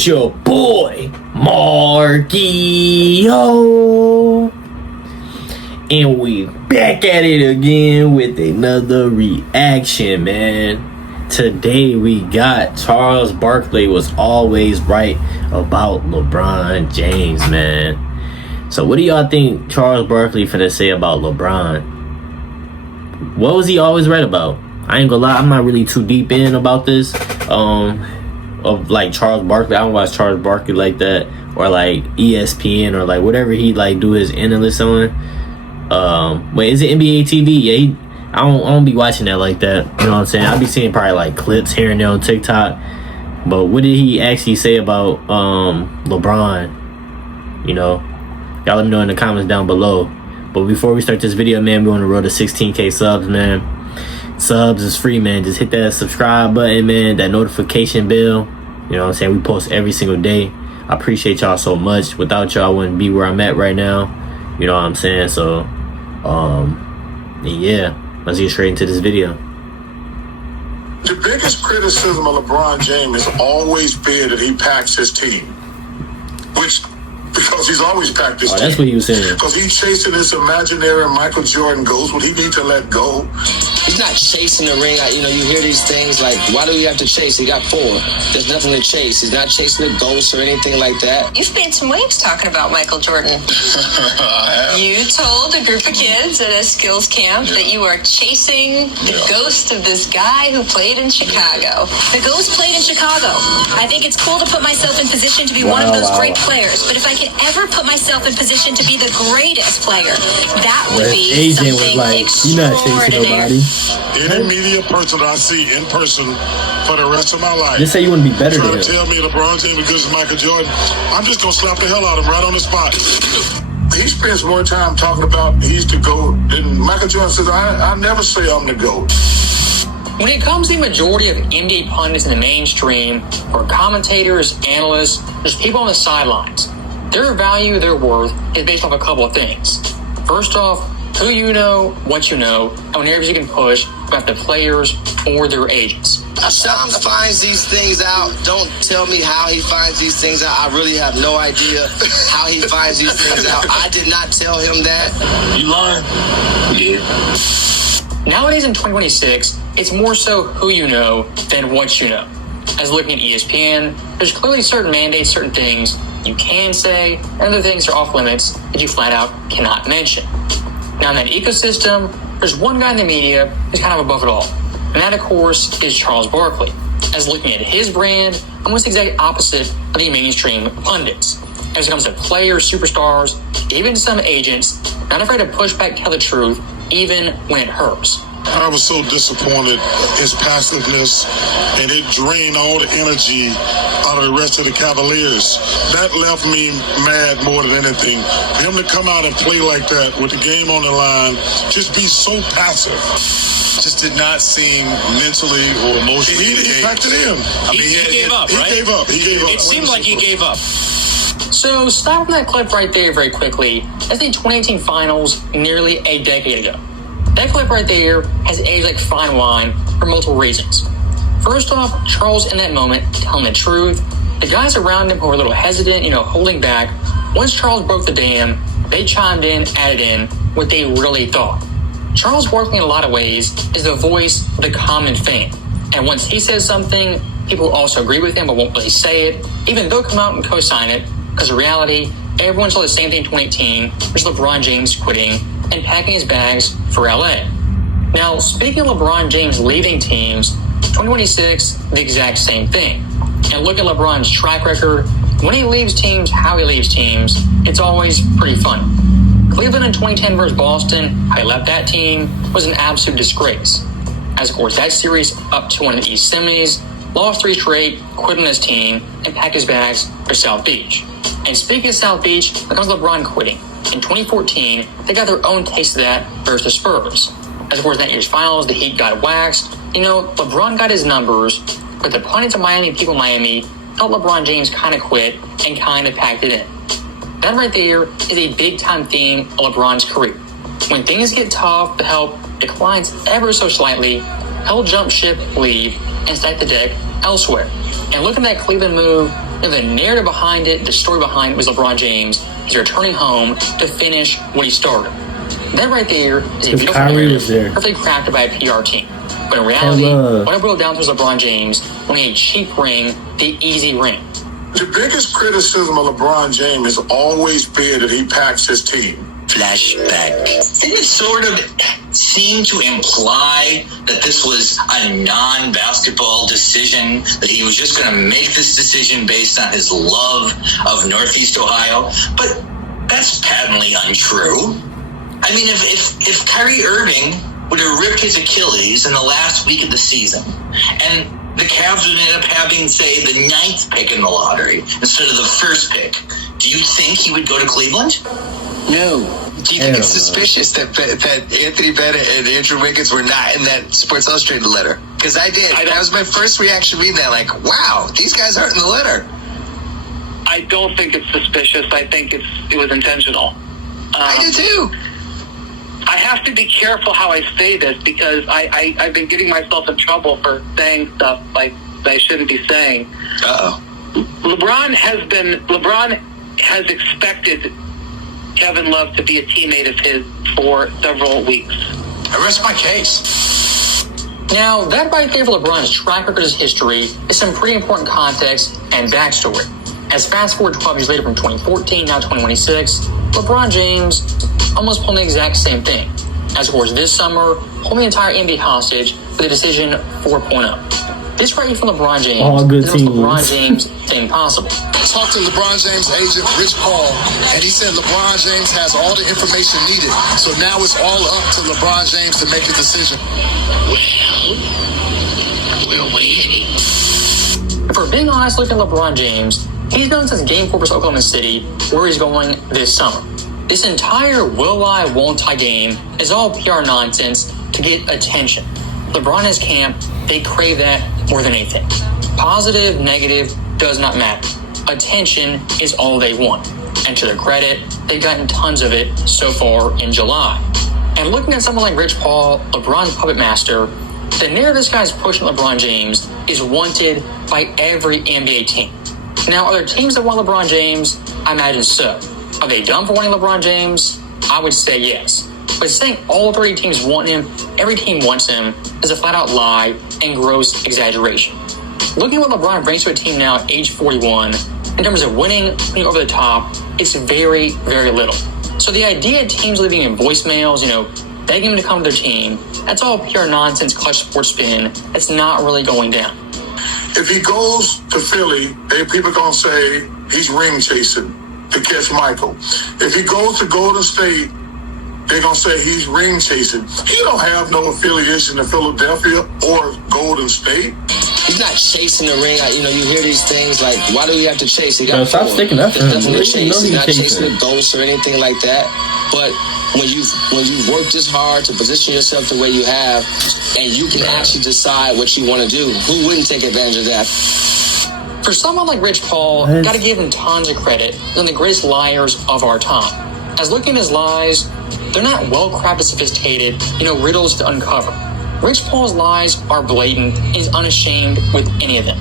It's your boy, Markio. And we back at it again with another reaction, man. Today we got Charles Barkley was always right about LeBron James, man. So what do y'all think Charles Barkley finna say about LeBron? What was he always right about? I ain't gonna lie, I'm not really too deep in about this. Of like Charles Barkley. I don't watch Charles Barkley like that, or like ESPN, or like whatever he like do his analyst on. Wait, is it NBA TV? Yeah, I don't be watching that like that. You know what I'm saying? I'll be seeing probably like clips here and there on TikTok. But what did he actually say about LeBron? You know, y'all let me know in the comments down below. But before we start this video, man, we're on the road to 16K subs, man. Subs is free, man. Just hit that subscribe button, man, that notification bell. You know what I'm saying? We post every single day. I appreciate y'all so much. Without y'all, I wouldn't be where I'm at right now. You know what I'm saying? So yeah, let's get straight into this video. The biggest criticism of LeBron James has always been that he packs his team, which because he's always packed his team. That's what he was saying. Because he's chasing this imaginary Michael Jordan ghost. What he need to let go. He's not chasing the ring. You hear these things like, why do we have to chase? He got 4. There's nothing to chase. He's not chasing the ghost or anything like that. You've made some waves talking about Michael Jordan. You told a group of kids at a skills camp that you are chasing the ghost of this guy who played in Chicago. The ghost played in Chicago. I think it's cool to put myself in position to be one of those great players, but if I could ever put myself in position to be the greatest player, that would be something extraordinary. Any media person that I see in person for the rest of my life, just say you wouldn't be better than him. Tell me LeBron James because of Michael Jordan, I'm just gonna slap the hell out of him right on the spot. He spends more time talking about he's the GOAT than Michael Jordan says, I never say I'm the GOAT. When it comes to the majority of NBA pundits in the mainstream, or commentators, analysts, there's people on the sidelines. Their value, their worth is based off a couple of things. First off, who you know, what you know, and whenever you can push about the players or their agents. Shams finds these things out. Don't tell me how he finds these things out. I really have no idea how he finds these things out. I did not tell him that. You lying? Yeah. Nowadays in 2026, it's more so who you know than what you know. As looking at ESPN, there's clearly certain mandates, certain things you can say, and other things are off limits that you flat out cannot mention. Now in that ecosystem, there's one guy in the media who's kind of above it all. And that, of course, is Charles Barkley. As looking at his brand, almost the exact opposite of the mainstream pundits. As it comes to players, superstars, even some agents, not afraid to push back, tell the truth, even when it hurts. I was so disappointed his passiveness, and it drained all the energy out of the rest of the Cavaliers. That left me mad more than anything. For him to come out and play like that with the game on the line, just be so passive. Just did not seem mentally or emotionally. He packed it in. He gave up, right? He gave up. It seemed like he gave up. So stopping that clip right there very quickly. That's the 2018 finals nearly a decade ago. That clip right there has aged like fine wine for multiple reasons. First off, Charles in that moment telling the truth. The guys around him who were a little hesitant, holding back, once Charles broke the dam, they chimed in, added in what they really thought. Charles Barkley in a lot of ways is the voice of the common fan. And once he says something, people also agree with him but won't really say it, even they'll come out and co-sign it, because in reality, everyone saw the same thing in 2018, which is LeBron James quitting and packing his bags for LA. Now, speaking of LeBron James leaving teams, 2026, the exact same thing. And look at LeBron's track record. When he leaves teams, how he leaves teams, it's always pretty funny. Cleveland in 2010 versus Boston, how he left that team was an absolute disgrace. As of course, that series up to one of the East semis, lost 3 straight, quit on his team, and packed his bags for South Beach. And speaking of South Beach, there comes LeBron quitting. In 2014, they got their own taste of that versus the Spurs. As of course, that year's finals, the Heat got waxed. LeBron got his numbers, but the pundits of Miami, people in Miami, helped LeBron James kind of quit and kind of packed it in. That right there is a big-time theme of LeBron's career. When things get tough, the help declines ever so slightly, he'll jump ship, leave, and stack the deck elsewhere. And look at that Cleveland move, The narrative behind it, the story behind it was LeBron James is returning home to finish what he started. That right there is a beautiful narrative, perfectly crafted by a PR team. But in reality, what it boiled down to was LeBron James winning a cheap ring, the easy ring. The biggest criticism of LeBron James has always been that he packs his team. Flashback. Didn't it sort of seem to imply that this was a non-basketball decision, that he was just going to make this decision based on his love of Northeast Ohio? But that's patently untrue. I mean, if Kyrie Irving would have ripped his Achilles in the last week of the season, and the Cavs would end up having, say, the 9th pick in the lottery instead of the 1st pick, do you think he would go to Cleveland? No. Do you think it's suspicious that Anthony Bennett and Andrew Wiggins were not in that Sports Illustrated letter? Because I did. That was my first reaction reading that. Like, wow, these guys aren't in the letter. I don't think it's suspicious. I think it was intentional. I do too. I have to be careful how I say this because I've been getting myself in trouble for saying stuff like that I shouldn't be saying. LeBron has expected Kevin Love to be a teammate of his for several weeks. I rest my case. Now, that right there for LeBron's track record, his history, is some pretty important context and backstory. As fast forward 12 years later from 2014, now 2026, LeBron James almost pulling the exact same thing. As of course this summer, holding the entire NBA hostage for the decision 4.0. This right here from LeBron James is the most LeBron James thing possible. I talked to LeBron James' agent, Rich Paul, and he said LeBron James has all the information needed. So now it's all up to LeBron James to make a decision. We're waiting. For being honest, looking at LeBron James, he's known since Game 4 versus Oklahoma City, where he's going this summer. This entire will I, won't I game is all PR nonsense to get attention. LeBron and his camp, they crave that more than anything. Positive, negative, does not matter. Attention is all they want. And to their credit, they've gotten tons of it so far in July. And looking at someone like Rich Paul, LeBron's puppet master, the narrative this guy's pushing LeBron James is wanted by every NBA team. Now, are there teams that want LeBron James? I imagine so. Are they dumb for wanting LeBron James? I would say yes. But saying all 30 teams want him, every team wants him, is a flat-out lie and gross exaggeration. Looking at what LeBron brings to a team now at age 41, in terms of winning, putting over the top, it's very, very little. So the idea of teams leaving him voicemails, begging him to come to their team, that's all pure nonsense, clutch sports spin. It's not really going down. If he goes to Philly, people are going to say he's ring chasing to catch Michael. If he goes to Golden State, they're going to say he's ring chasing. He don't have no affiliation to Philadelphia or Golden State. He's not chasing the ring. You hear these things like, why do we have to chase? He got stop sticking up for him. He's not chasing the ghost or anything like that. But when you've worked this hard to position yourself the way you have, and you can actually decide what you want to do, who wouldn't take advantage of that? For someone like Rich Paul, got to give him tons of credit. They're the greatest liars of our time. As looking at his lies, they're not well-crafted, sophisticated, riddles to uncover. Rich Paul's lies are blatant and he's unashamed with any of them.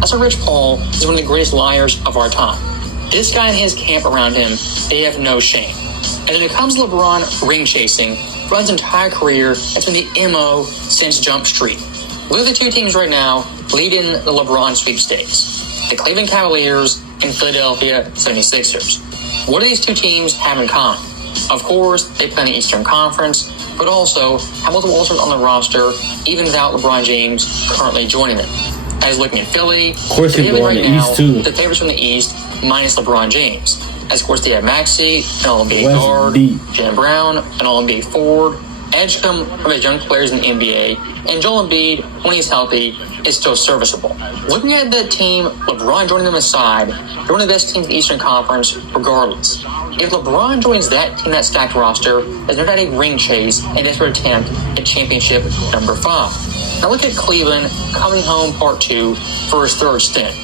That's why Rich Paul is one of the greatest liars of our time. This guy and his camp around him, they have no shame. And when it comes to LeBron ring chasing, throughout his entire career, that's been the MO since Jump Street. Look at the two teams right now leading the LeBron sweepstakes. The Cleveland Cavaliers and Philadelphia 76ers. What do these two teams have in common? Of course, they play in the Eastern Conference, but also have multiple All-Stars on the roster, even without LeBron James currently joining them. As looking at Philly, of course they're going right the now East too. The favorites from the East, minus LeBron James. As of course they have Maxey, an All-NBA guard, Jaylen Brown, an All-NBA forward, Edgecombe, one of the young players in the NBA, and Joel Embiid, when he's healthy, is still serviceable. Looking at the team, LeBron joining them aside, they're one of the best teams in the Eastern Conference, regardless. If LeBron joins that team, that stacked roster, there's no doubt a ring chase and desperate attempt at championship number 5. Now look at Cleveland coming home part 2 for his third stint.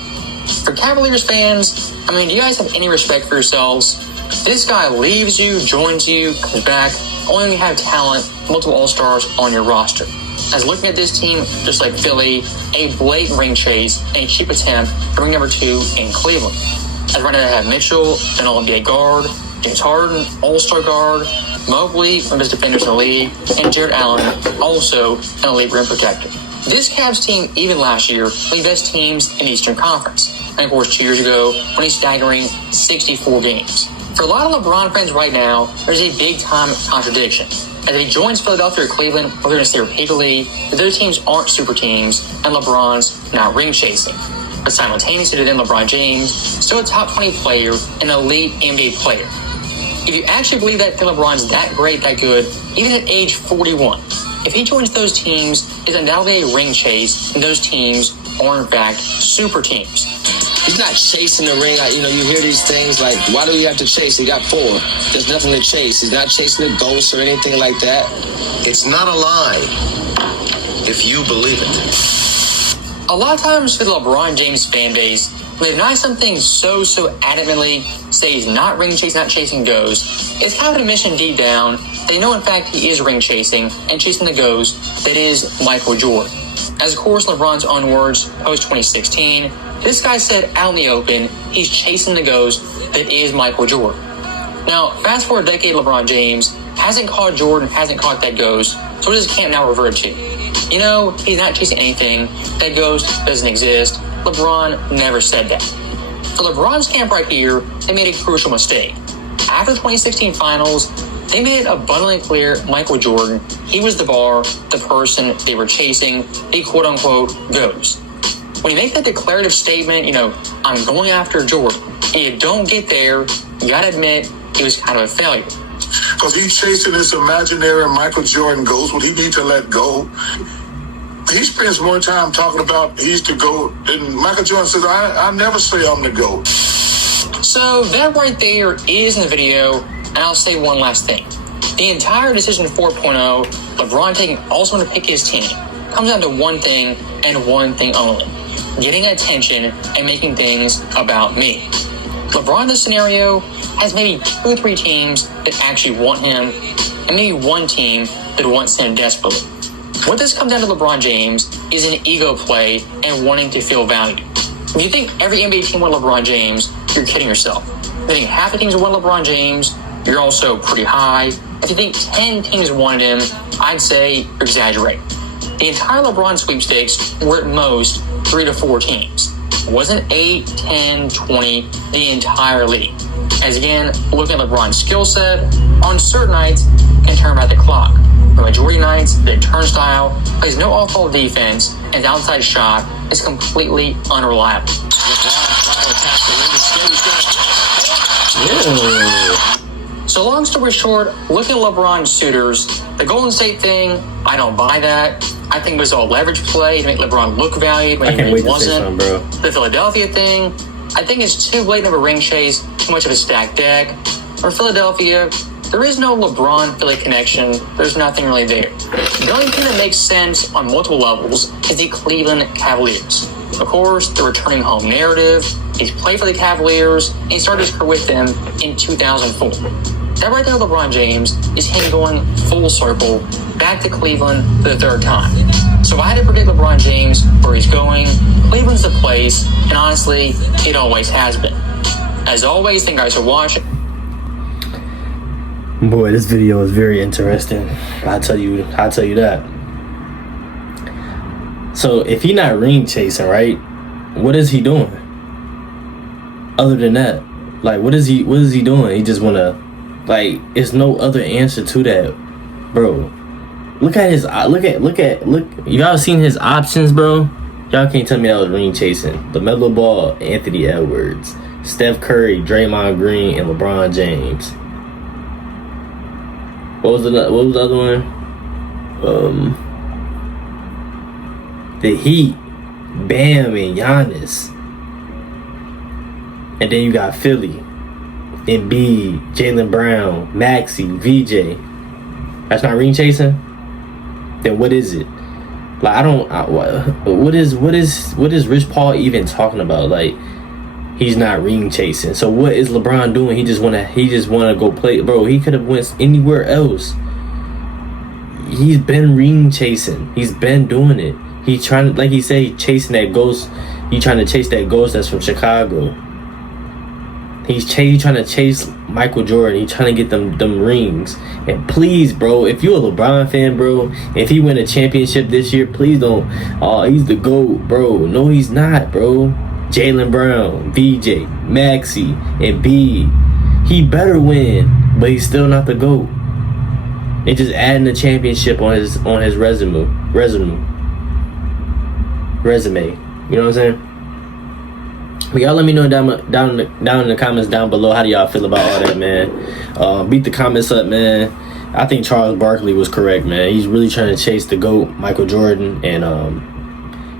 For Cavaliers fans, do you guys have any respect for yourselves? This guy leaves you, joins you, comes back, only when you have talent, multiple All-Stars on your roster. As looking at this team, just like Philly, a blatant ring chase and a cheap attempt at ring number 2 in Cleveland. As right now they have Mitchell, an All-NBA guard, James Harden, All-Star guard, Mobley, one of the best defenders in the league, and Jared Allen, also an elite rim protector. This Cavs team, even last year, was the best teams in the Eastern Conference. And of course, 2 years ago, when he's staggering 64 games. For a lot of LeBron fans right now, there's a big-time contradiction. As he joins Philadelphia or Cleveland, we're going to say repeatedly that those teams aren't super teams, and LeBron's not ring chasing. But simultaneously to them, LeBron James, still a top 20 player, an elite NBA player. If you actually believe that LeBron's that great, that good, even at age 41, if he joins those teams, it's undoubtedly a ring chase, and those teams are in fact super teams. He's not chasing the ring. You hear these things like, why do we have to chase? He got 4. There's nothing to chase. He's not chasing the ghosts or anything like that. It's not a lie if you believe it. A lot of times for the LeBron James fan base, when they deny something so adamantly, say he's not ring chasing, not chasing ghosts, it's kind of an admission deep down. They know in fact he is ring chasing and chasing the ghost that is Michael Jordan. As of course LeBron's own words post 2016, this guy said out in the open he's chasing the ghost that is Michael Jordan. Now, fast forward a decade, LeBron James hasn't caught Jordan, hasn't caught that ghost, so what does camp now revert to? He's not chasing anything. That ghost doesn't exist. LeBron never said that. For LeBron's camp right here, they made a crucial mistake. After the 2016 finals, they made it abundantly clear Michael Jordan, he was the bar, the person they were chasing, the quote-unquote ghost. When you make that declarative statement, I'm going after Jordan, and you don't get there, you gotta admit, he was kind of a failure. Because he's chasing this imaginary Michael Jordan ghost. What he need to let go. He spends more time talking about he's the GOAT than Michael Jordan says, I never say I'm the GOAT. So that right there is in the video, and I'll say one last thing. The entire Decision 4.0, LeBron taking also to pick his team, comes down to one thing and one thing only. Getting attention and making things about me. LeBron in this scenario has maybe 2 or 3 teams that actually want him, and maybe one team that wants him desperately. What this comes down to LeBron James is an ego play and wanting to feel valued. If you think every NBA team wants LeBron James, you're kidding yourself. If you think half the teams want LeBron James, you're also pretty high. If you think 10 teams wanted him, I'd say you're exaggerating. The entire LeBron sweepstakes were at most 3 to 4 teams. It wasn't 8, 10, 20, the entire league. As again, looking at LeBron's skill set, on certain nights, can turn back the clock. For majority nights, the turnstile, plays no off-ball defense, and the outside shot is completely unreliable. So long story short, looking at LeBron's suitors, the Golden State thing, I don't buy that. I think it was all leverage play to make LeBron look valued when he wasn't. The Philadelphia thing, I think it's too blatant of a ring chase, too much of a stacked deck. For Philadelphia, there is no LeBron-Philly connection. There's nothing really there. The only thing that makes sense on multiple levels is the Cleveland Cavaliers. Of course, the returning home narrative. He's played for the Cavaliers, and he started his career with them in 2004. That right there, LeBron James, is him going full circle back to Cleveland for the 3rd time. So if I had to predict LeBron James where he's going, Cleveland's the place, and honestly, it always has been. As always, thank you guys for watching. Boy, this video is very interesting. I'll tell you that. So if he not ring chasing, right? What is he doing? Other than that, like, what is he doing? He just wanna, like, there's no other answer to that, bro. Look. Y'all seen his options, bro? Y'all can't tell me that was ring chasing. LaMelo Ball, Anthony Edwards, Steph Curry, Draymond Green, and LeBron James. What was the other one? The Heat, Bam, and Giannis. And then you got Philly, Embiid, Jaylen Brown, Maxey, VJ. That's not ring chasing? Then what is it? Like, what is Rich Paul even talking about? Like, He's not ring chasing. So what is LeBron doing? He just wanna go play, bro. He could have went anywhere else. He's been ring chasing. He's been doing it. He's trying to, like he said, chasing that ghost. He trying to chase that ghost that's from Chicago. He's trying to chase Michael Jordan. He's trying to get them rings. And please, bro, if you're a LeBron fan, bro, if he win a championship this year, please don't. Oh, he's the GOAT, bro. No, he's not, bro. Jaylen Brown, VJ, Maxey, and B. He better win, but he's still not the GOAT. It's just adding a championship on his resume. You know what I'm saying? But y'all let me know down in the comments down below, how do y'all feel about all that, man? Beat the comments up, man. I think Charles Barkley was correct, man. He's really trying to chase the GOAT, Michael Jordan, and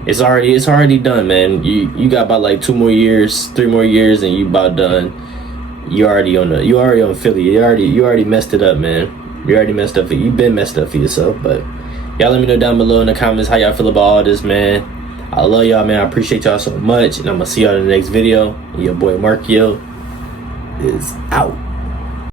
it's already done, man. You got about like 3 more years, and you about done. You already on Philly. You already messed it up, man. You already messed up. You've been messed up for yourself. But y'all let me know down below in the comments how y'all feel about all this, man. I love y'all, man. I appreciate y'all so much, and I'm gonna see y'all in the next video. Your boy Markio is out.